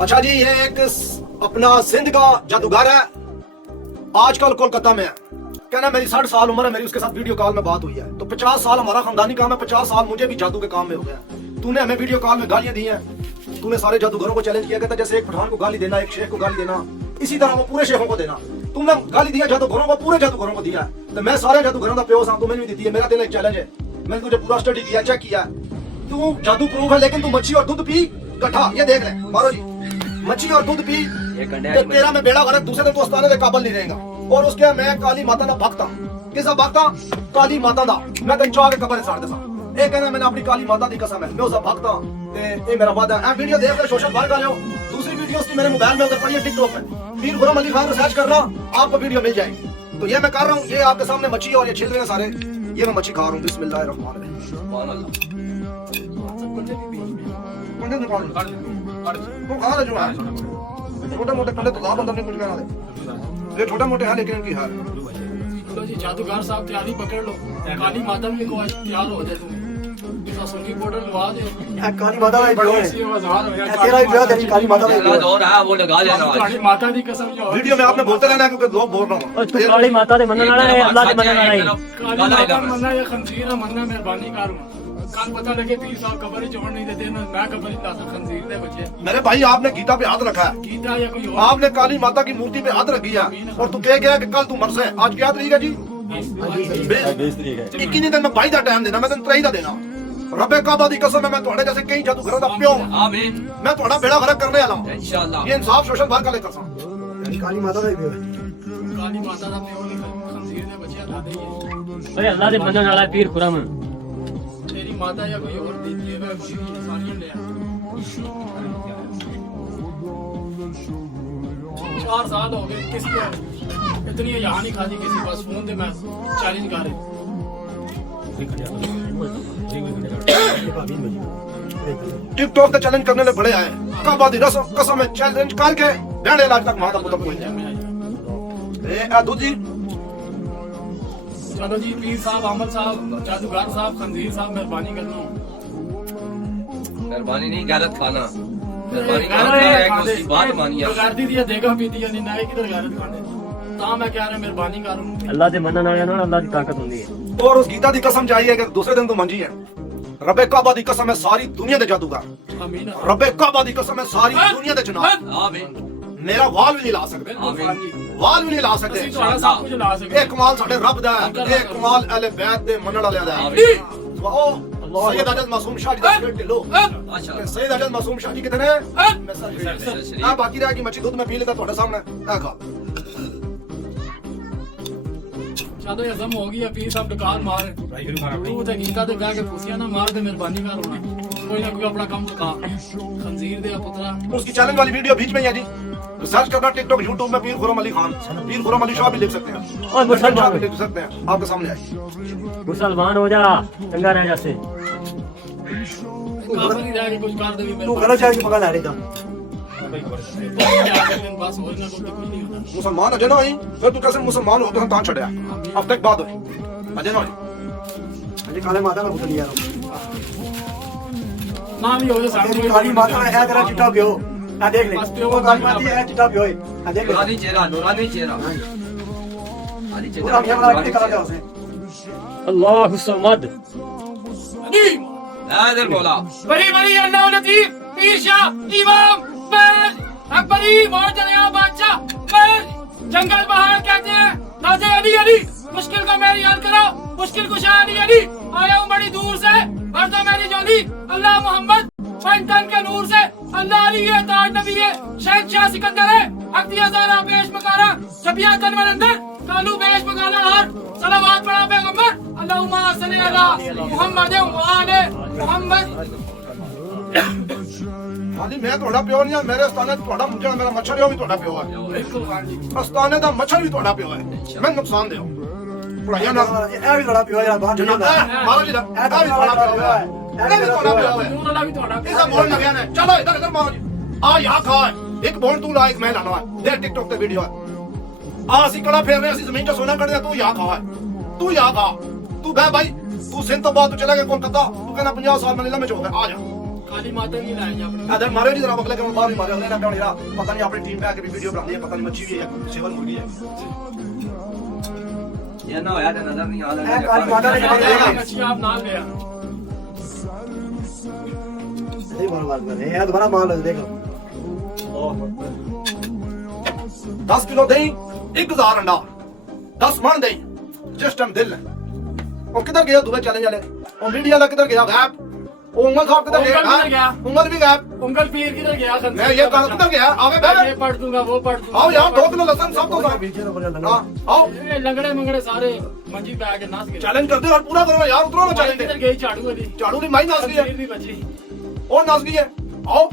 अच्छा जी, ये एक अपना सिंध का जादूगर है, आजकल कोलकाता में है। कहना मेरी 60 साल उम्र है, मेरी उसके साथ वीडियो कॉल में बात हुई है। तो 50 साल हमारा खानदानी काम है, 50 साल मुझे भी जादू के काम में हो गया। तूने हमें वीडियो कॉल में गालियां दी हैं, तूने सारे जादूगरों को चैलेंज किया कहता जैसे एक पठान को गाली देना, एक शेख को गाली देना, इसी तरह वो पूरे शेखों को देना। तुमने गाली दिया जादूगरों को, पूरे जादूगरों को दिया। तो मैं सारे जादूगरों का प्यो सा, तुम्हें भी दी है। मेरा तेरा एक चैलेंज है, मैंने तुझे पूरा स्टडी किया, चेक किया। तू जादू प्रूफ है, लेकिन तू मच्छी और दूध पी इकट्ठा। ये देख ले मारो जी, मच्छी और दूध पी, तेरा में बेड़ा गरक, दूसरे दिन तो आस्ताने के काबल नहीं रहेगा। और उसके मैं काली माता का भक्त हूं। किसा भक्त? काली माता दा। मैं तेन चाह के कबर साड़ दसा। ये कहना मैंने अपनी काली माता की कसम है, मैं उसका भक्त हूं। ये मेरा वादा है। वीडियो देख ले, सोशल वर्क आ जाओ। दूसरी वीडियो उसकी मेरे मोबाइल में उधर पड़ी है, टिकटॉक पे, पीर खुर्रम अली खान सर्च करना, आपको वीडियो मिल जाएगी। तो ये मैं कर रहा हूँ, ये आपके सामने मच्छी और ये छिल रहे हैं सारे। ये मैं मच्छी खा रहा हूँ, बिस्मिल्लाहिर्रहमानिर्रहीम। खा ले जो है, छोटे मोटे कंडे तो लाभ अंदर नहीं कुछ कहना दे। ये छोटे मोटे हैं लेकिन इनकी हार। लो जी जादूगर साहब तैयारी पकड़ लो, काली माता भी को तैयार हो जाए तुम। संगी बॉर्डर लगा दे। काली माता भाई बड़ो है, तेरा ही ब्याह तेरी काली माता भाई दो रहा वो लगा लेना। काली माता की कसम जो वीडियो में आपने बोलते रहना है क्योंकि लोग बोल रहा हूं। काली माता दे मनन वाला है, अल्लाह दे मनन वाला है। काली माता मन्ना या खंजीर है, मन्ना मेहरबानी करूं। कल पता लगे पीर साहब कब्र ही जोड़ नहीं देते ना, मैं कब्र ही लाता खंजीर दे बच्चे। मेरे भाई आपने गीता पे हाथ रखा है, गीता या कोई और आपने काली माता की मूर्ति पे हाथ रखी है और तू कह गया कि कल तू मर से। आज क्या तारीख है जी? 21 दिन में 22 का टाइम देना, मैं तेन 23 का देना। रब्बे काबा दी कसम है, मैं तुम्हारे जैसे कई जादूगरों का प्यो हूं। आमीन मैं तुम्हारा बेड़ा गरक करने वाला हूं इंशाअल्लाह। ये इंसाफ सोशल वर्क का लेकर सा। काली माता भाई काली माता दा प्यो खंजीर दे बच्चे ला देंगे। अरे अल्लाह दे मनन वाला है पीर खुर्रम। तेरी माता या कोई और दीदी है, कोई सारियां ले आ। 4 साल हो गए किसी को इतनी यहाँ नहीं खाती किसी बस फोन पे मैं चैलेंज कर रही। टिकटॉक का चैलेंज करने ले बड़े आए, काबा दी कसम है चैलेंज करके डांडे लाज तक माता पुत्र कोई नहीं। ए आ दूजी चलो जी, पीर साहब, अमल साहब, जादूगर साहब, खंजीर साहब, मेहरबानी करना। मेहरबानी नहीं गलत खाना, मेहरबानी करना उसकी बात मानिए। गाड़ी दिया देगा पी दिया नहीं, नाई किधर गलत खाने। ता मैं कह रहा मेहरबानी करूं। अल्लाह दे मनन वाले ना अल्लाह की ताकत होती है। और उस गीता की कसम चाहिए कि दूसरे दिन तू मंजी है। रब्बे काबा दी कसम है, सारी दुनिया दे जादूगर। आमीन। रब्बे काबा दी कसम है, सारी दुनिया दे जनाब आमीन मेरा वाल भी नहीं ला सकते, वाल भी नहीं ला सकते। ਅਸੀਂ ਤੁਹਾਡਾ ਸਭ ਕੁਝ ਲਾ ਸਕਦੇ। ਇਹ ਕਮਾਲ ਸਾਡੇ ਰੱਬ ਦਾ ਹੈ, ਇਹ ਕਮਾਲ ਅਹਲੇ ਬੈਤ ਦੇ ਮੰਨਣ ਵਾਲਿਆਂ ਦਾ ਹੈ। ਵਾਹ ਸੈयद ਅਜਦ ਮਾਸੂਮ ਸ਼ਾਹ ਜੀ ਦਾ ਸਪੀਡ ਢਿੱਲੋ। ਅੱਛਾ ਸੈयद ਅਜਦ ਮਾਸੂਮ ਸ਼ਾਹ ਜੀ ਕਿਤੇ ਨੇ? ਆ ਬਾਕੀ ਰਹਿ ਗਈ ਮੱਛੀ ਦੁੱਧ ਮੈਂ ਪੀ ਲੈਂਦਾ ਤੁਹਾਡੇ ਸਾਹਮਣੇ। ਆ ਖਾ चलो ये जम हो गई है, पीर साहब दुकान मार तू ते गीता ते बह के पुछिया ना मार ते मेहरबानी कर होना कोई ना कोई अपना काम चुका। खंजीर दे पुत्रा उसकी चैलेंज वाली वीडियो बीच में ही है जी, सर्च करना टिकटॉक यूट्यूब में पीर खुर्रम अली खान, पीर खुर्रम अली शाह भी लिख सकते हैं और मुसलमान भी लिख सकते हैं, आपके सामने आएगी। मुसलमान हो जा, चंगा रह जैसे काफर नहीं रह के कुछ कर दे तू गलत चाहे पकड़ ले रही था। बस और ना कुछ नहीं होता। मुसलमान अजय ना आई, फिर तू कैसे मुसलमान होते हैं तां छड़या हफ्ते के बाद होई अजय ना आई। अजय काले माता का पुतली यार ना भी हो जाए सामने काली माता है तेरा चिट्टा पियो। आ देख ले वो काली माता है चिट्टा पियो। आ देख ले नूरानी चेहरा, नूरानी चेहरा, नूरानी पूरा हम यहाँ चेहरा। करा दे उसे। अल्लाहु समद। ला इधर बोला बड़ी बड़ी अल्लाह लतीफ, पीर शाह, इमाम, बैग, अकबरी, मौजूदा बादशाह, बैग, जंगल पहाड़ कहते हैं। राजे अली अली, मुश्किल को मेरी हल करो, मुश्किल कुशा अली अली, आया हूँ बड़ी दूर से, भर दो मेरी जोली, अल्लाह मोहम्मद, तन के नूर से, अल्लाह अली है, ताज नबी है, शहंशाह सिकंदर है, अख्तिया ज़हरा बेश मकारा, शबिया तनवर अंदर, कालू बेश मकाना हार, सलावत पढ़ा पैगंबर, अल्लाहुम्मा सल्ली अला मुहम्मद व आले मुहम्मद। हाली मैं ਤੁਹਾਡਾ ਪਿਓ ਨਹੀਂ ਆ, ਮੇਰੇ ਅਸਤਾਨੇ ਤੁਹਾਡਾ ਮੁੰਡਾ ਮੇਰਾ ਮੱਛਰ ਵੀ ਤੁਹਾਡਾ ਪਿਓ ਹੈ। ਅਸਤਾਨੇ ਦਾ ਮੱਛਰ ਵੀ ਤੁਹਾਡਾ ਪਿਓ ਹੈ। ਮੈਂ ਨੁਕਸਾਨ ਦਿਓ ਪੜਾਈਆਂ ਨਾਲ ਇਹ ਵੀ ਤੁਹਾਡਾ ਪਿਓ ਹੈ ਬਾਹਰ ਜਨਾਬ ਮਾਰੋ ਜੀ ਦਾ ਇਹ ਵੀ ਤੁਹਾਡਾ ਪਿਓ ਹੈ। ਇਹ ਵੀ ਤੁਹਾਡਾ ਪਿਓ ਹੈ। ਨੂਰ अल्लाह भी ਤੁਹਾਡਾ ਇਹਦਾ ਬੋਲ ਲੱਗਿਆ ਨੇ। ਚਲੋ ਇਧਰ ਮਾਰੋ ਜੀ। ਆ ਯਾ ਖਾ ਇੱਕ ਬੋਲ ਤੂੰ ਲਾ, ਇੱਕ ਮੈਂ ਲਾਣਾ ਦੇ ਟਿਕਟੌਕ ਤੇ ਵੀਡੀਓ ਆ ਅਸੀਂ ਕੜਾ ਫੇਰ ਰਹੇ, ਅਸੀਂ ਜ਼ਮੀਨ 'ਚ ਸੋਨਾ ਕੱਢਦੇ, ਤੂੰ ਯਾ ਖਾ, ਤੂੰ ਯਾ ਖਾ, ਤੂੰ ਬਹਿ ਭਾਈ, ਤੂੰ ਸਿੰਧ ਤੋਂ ਬਾਅਦ ਤੂੰ ਚਲਾ ਗਿਆ ਕੋਲਕਾਤਾ, ਤੂੰ ਕਹਿੰਦਾ 50 ਸਾਲ ਮਨੀਲਾ ਵਿੱਚ ਹੋ ਗਿਆ। ਆ ਜਾ खाली मातम ही लाएंगे अपनी इधर मारे नहीं जनाब, अगले के बाहर भी मारे, अगले ने क्या पता नहीं अपनी टीम पे आके भी वीडियो बनानी है, पता नहीं मच्छी भी है या सेवन मुर्गी है। ये ना होया ते नजर नहीं आ ए, काली माता ने कहा देगा। मच्छी आप नाम ले सही बर्बाद कर रहे हैं, दोबारा माल है, देखो 10 किलो दही, 1000 अंडा, 10 मन दही, जिस टाइम दिल है। और किधर गया दुबई चैलेंज वाले? और मीडिया का किधर गया? गायब। वो उंगल साहब किधर उंगल किधर गया? गया? उंगल भी गायब। उंगल पीर किधर गया मैं ये कहा किधर गया? आगे मैं बैठ। ये पढ़ दूंगा वो पढ़ दूंगा आओ यार, 2 किलो लहसुन सब तो साहब। पीछे तो बोला हाँ, आओ ये लंगड़े मंगड़े सारे मंजी पे आके नाच गए चैलेंज करते और पूरा करो यार, उतरो ना चैलेंज किधर पे। गई झाड़ू वाली झाड़ू नहीं माई नाच गई है भी बची और नाच गई है। आओ